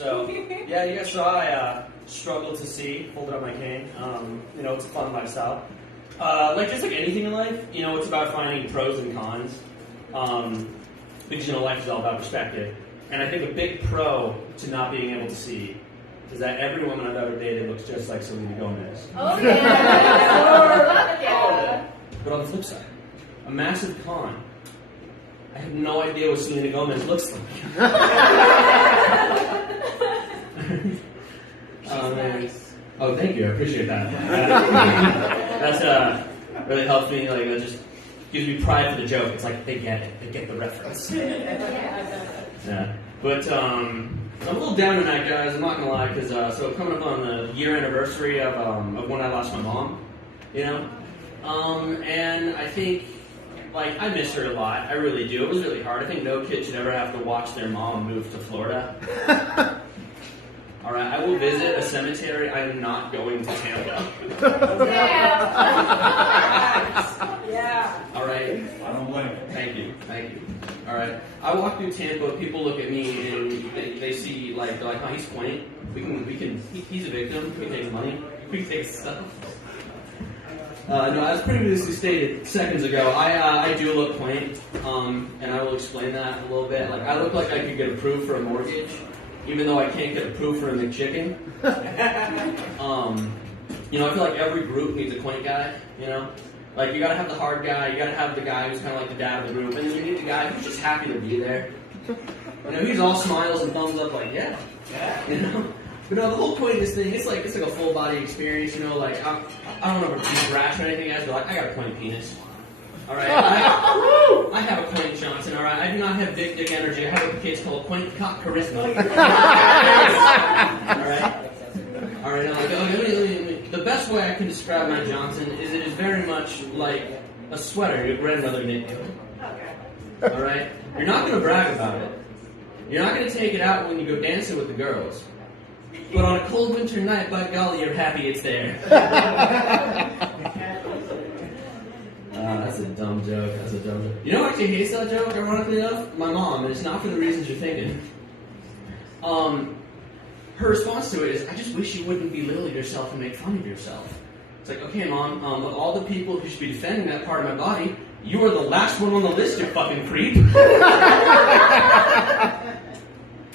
So, yeah, you guys saw I struggled to see, holding up my cane. It's a fun lifestyle. Just like anything in life, it's about finding pros and cons. Because, life is all about perspective. And I think a big pro to not being able to see is that every woman I've ever dated looks just like Selena Gomez. Oh, yeah. Yeah. But on the flip side, a massive con. I have no idea what Selena Gomez looks like. Nice. Oh, thank you. I appreciate that. That's really helps me. Like, it just gives me pride for the joke. It's like they get it. They get the reference. Yeah. But I'm a little down tonight, guys. I'm not gonna lie, because so coming up on the year anniversary of when I lost my mom, and I think I miss her a lot. I really do. It was really hard. I think no kid should ever have to watch their mom move to Florida. All right, I will visit a cemetery. I am not going to Tampa. Yeah. All right. I don't blame you. Thank you. All right. I walk through Tampa. People look at me and they see they're like, oh, he's quaint. He's a victim. We can take money. We can take stuff. No, as previously stated seconds ago, I do look quaint, and I will explain that a little bit. I look like I could get approved for a mortgage, even though I can't get approved for a McChicken. I feel like every group needs a quaint guy, you gotta have the hard guy, you gotta have the guy who's kind of like the dad of the group, and then you need the guy who's just happy to be there. He's all smiles and thumbs up yeah. But no, the whole quaintness thing, it's like a full body experience, I don't know if it's brash or anything, guys, but I got a quaint penis. Alright? I have a quaint Johnson, alright? I do not have big dick energy. I have what the kids call quaint cock charisma. Alright, the best way I can describe my Johnson is it is very much like a sweater your grandmother knit you. Alright? You're not going to brag about it. You're not going to take it out when you go dancing with the girls. But on a cold winter night, by golly, you're happy it's there. That's a dumb joke. You know who actually hates that joke, ironically enough? My mom, and it's not for the reasons you're thinking. Her response to it is, I just wish you wouldn't belittle yourself and make fun of yourself. It's like, okay, Mom, of all the people who should be defending that part of my body, you are the last one on the list, you fucking creep.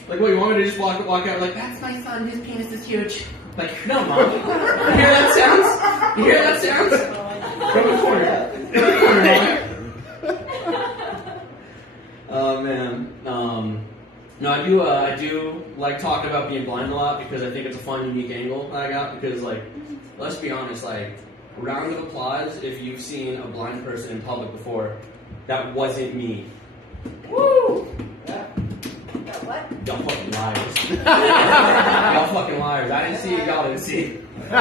What, you want me to just walk out that's my son, his penis is huge. No, Mom. You hear that sounds? From the corner, Mom. Oh, man. No, I do like talking about being blind a lot because I think it's a fun, unique angle that I got because, let's be honest, round of applause if you've seen a blind person in public before. That wasn't me. Woo! What? Y'all fucking liars. Y'all fucking liars. I didn't see it, y'all didn't see it. No,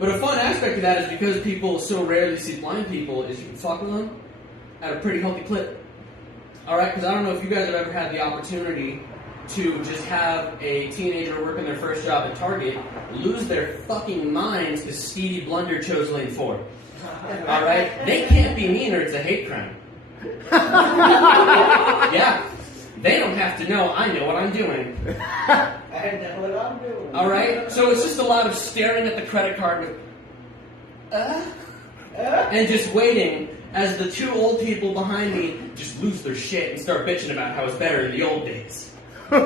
but a fun aspect of that is because people so rarely see blind people is you can fuck with them at a pretty healthy clip. Alright, because I don't know if you guys have ever had the opportunity to just have a teenager working their first job at Target lose their fucking minds because Stevie Blunder chose lane 4. Alright? They can't be mean or it's a hate crime. Yeah. They don't have to know. I know what I'm doing. I know what I'm doing. Alright? So it's just a lot of staring at the credit card with and just waiting as the two old people behind me just lose their shit and start bitching about how it's better in the old days. I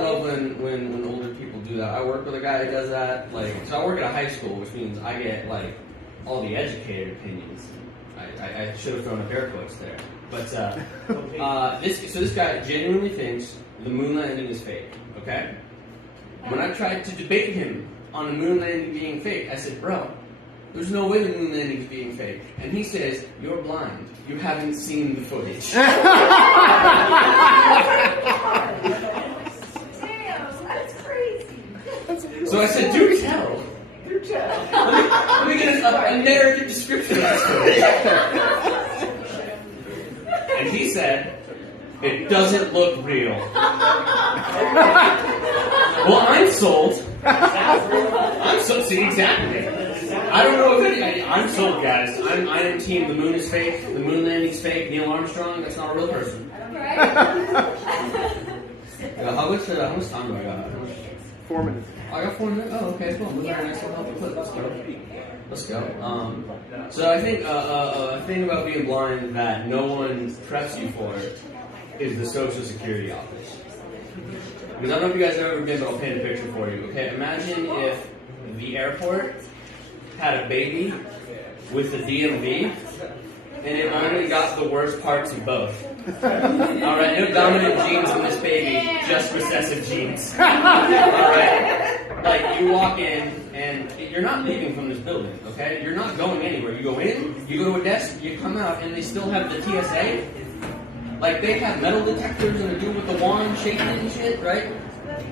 love when older people do that. I work with a guy that does that. So I work at a high school, which means I get all the educated opinions. I should have thrown up air quotes there. But this guy genuinely thinks the moon landing is fake. Okay. When I tried to debate him on the moon landing being fake, I said, bro, there's no way the moon landing is being fake. And he says, you're blind. You haven't seen the footage. Damn, that's crazy. So I said, do tell. Let me get a narrative description of this story. And he said, it doesn't look real. Well, I'm sold. I'm sold. See, exactly. I don't know if any. I'm sold, guys. I am team. The moon is fake. The moon landing's fake. Neil Armstrong. That's not a real person. Right? How much time do I got? 4 minutes. I got 4 minutes. Oh, okay. Cool. Moving on next one. Let's go. Let's go. So I think a thing about being blind that no one preps you for is the Social Security office. Because I don't know if you guys have ever been, but I'll paint a picture for you. Okay, imagine if the airport had a baby with the DMV, and it only got the worst parts of both. Alright, no dominant genes in this baby, just recessive genes. Alright? Like, you walk in, and you're not leaving from this building, okay? You're not going anywhere. You go in, you go to a desk, you come out, and they still have the TSA. Like, they have metal detectors and a dude with the wand shaking it and shit, right?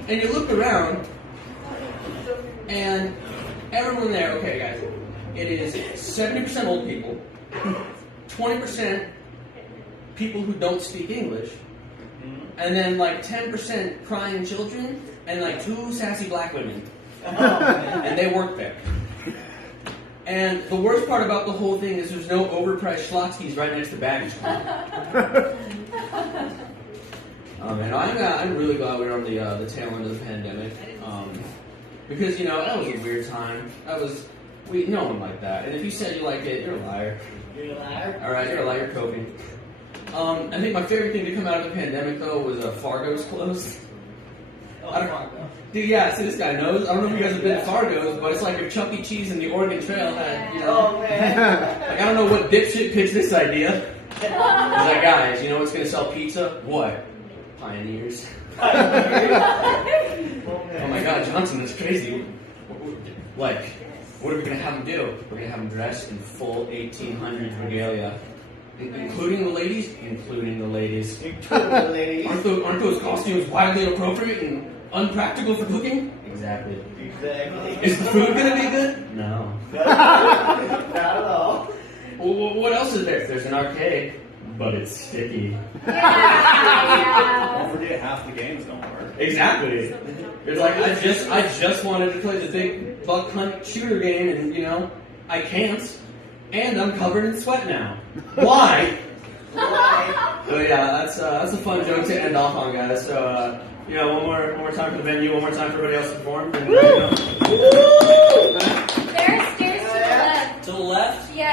And you look around, and everyone there, okay, guys, it is 70% old people, 20% people who don't speak English, and then like 10% crying children, and like 2 sassy black women. And they work there. And the worst part about the whole thing is there's no overpriced schlotzkis right next to baggage claim. And I'm really glad we're on the tail end of the pandemic. Because, you know, that was a weird time. No one liked that. And if you said you liked it, you're a liar. You're a liar? Alright, you're a liar, coping. I think my favorite thing to come out of the pandemic, though, was Fargo's closed. Fargo. Dude, yeah, see, this guy knows. I don't know if you guys have been to Fargo's, but it's like if Chuck E. Cheese and the Oregon Trail had, you know. Oh, man. Like, I don't know what dipshit pitched this idea. He's like, guys, you know what's going to sell pizza? What? Pioneers. Oh my god, Johnson, that's crazy. Like, what are we going to have him do? We're going to have him dress in full 1800s regalia. Including the ladies? Including the ladies. Including the ladies. Aren't those costumes wildly inappropriate and unpractical for cooking? Exactly. Exactly. Is the food going to be good? No. Not at all. Well, what else is there? There's an arcade, but it's sticky. Yeah. Don't forget, half the games don't work. Exactly. It's like I just wanted to play the big buck hunt shooter game, and you know, I can't, and I'm covered in sweat now. Why? But yeah, that's a fun joke to end off on, guys. So you know, one more time for the venue, one more time for everybody else to perform. And, you know. There's stairs to the left. To the left. Yeah.